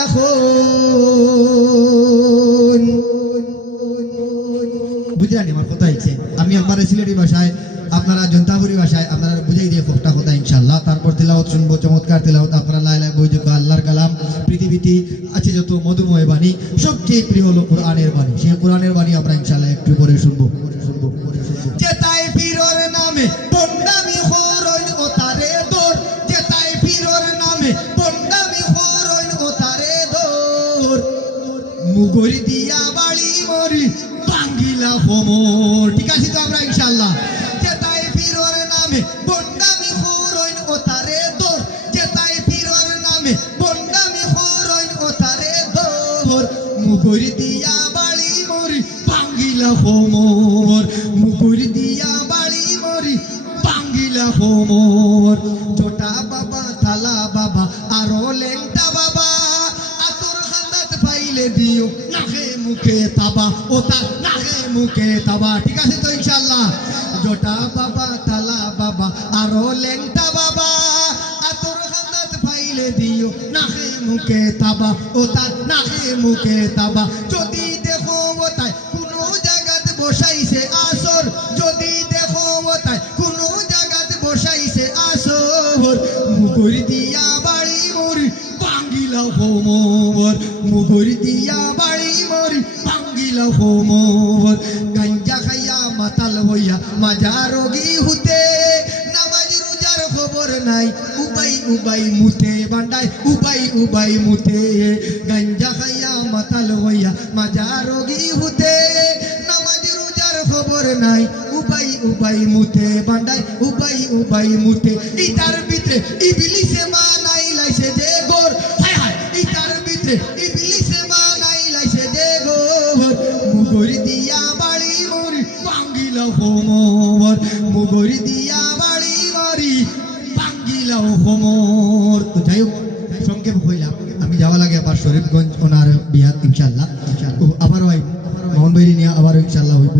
রাখুন। বুঝলেন আমার কথা হচ্ছে আমি আপনারা সিলেটি ভাষায়, আপনারা জনতাপুরি ভাষায়, আপনারা বুঝাই দিয়ে কোকটা কথা ইনশাল্লাহ। তারপর তিলাওয়াত শুনব, চমৎকার তিলাওয়াত। আপনারা লাই লাই বৈযোগ্য আল্লাহর কালাম, পৃথিবীতে আছে যত মধুময় বাণী, সবচেয়ে প্রিয় হলো কোরআনের বাণী। সেই কোরআনের বাণী আমরা ইনশাল্লাহ একটু পরে শুনব শুনব নামে মুগরি দিয়া বাড়ি মরি বাঙ্গিলা হোমর ঠিক আছে তো আমরা ইনশাল্লাহ তাই পীরর নামে পন্ডামি হরইন ও তারে দোর। তাই পীরর নামে পন্ডামি হরইন ও তারে দোর। মুগরি দিয়া বাড়ি মরি বাঙ্গিলা হোমর মুগুরি দিয়া বাড়ি মরি বাঙ্গিলা হোমর ছোটা বাবা পাইলে দিও নাকে মুখে তাবা ও তার নাকে মুখে তাবা, ঠিক আছে তো ইনশাল্লাহ জোটা বাবা থালা বাবা, আরও লেংটা বাবা। আতর খান্দাত পাইলে দিও নাকে মুখে তাবা ও তার নাকে মুখে তাবা। যদি দেখো ও তাই কোনো জায়গাত বসাইছে আসর, যদি দেখো ও তাই কোনো জায়গাত বসাইছে আসর, মুগুরি দিয়া বাড়ি মরি বাঙ্গিলা হোমর মুগুরি দিয়া মরি বাঙ্গিলা হোমর। গাঞ্জা খাইয়া মাতাল হইয়া মাজা রোগী হুতে। নামাজ রোজার খবর নাই, উবাই উবাই মুতে বান্ডাই উবাই উবাই মুতে। গাঞ্জা খাইয়া মাতাল হইয়া মাজা রোগী হুতে। নামাজ রোজার খবর নাই, উবাই উবাই মুতে বান্ডাই উবাই উবাই মুতে। ইতার ভিতরে ইবিলিসে মা নাই, লাইছে যে গোর। হায় হায়, ইতার ভিতরে মুগরি দিয়া বাড়ি মরি বাঙ্গিলা হোমর। মুগরি দিয়া বাড়ি মরি বাঙ্গিলা হোমর। তো যাই হোক সংক্ষেপ হইলাম। আমি যাওয়া লাগে আবার শরীফগঞ্জ ওনার বিহার ইনশাল্লাহ আবারও আইব মোহন ভাই নিয়ে আবারও ইনশাল্লাহ হইব।